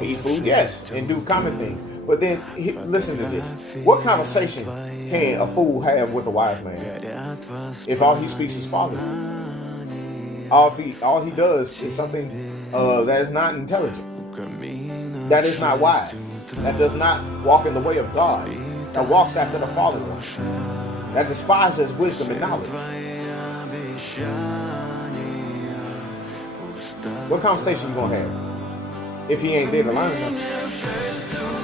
eat food, yes, and do common things. But then, listen to this. What conversation can a fool have with a wise man if all he speaks is folly? All he does is something that is not intelligent, that is not wise, that does not walk in the way of God, that walks after the fallen one, that despises wisdom and knowledge. What conversation you gonna have if he ain't there to learn nothing?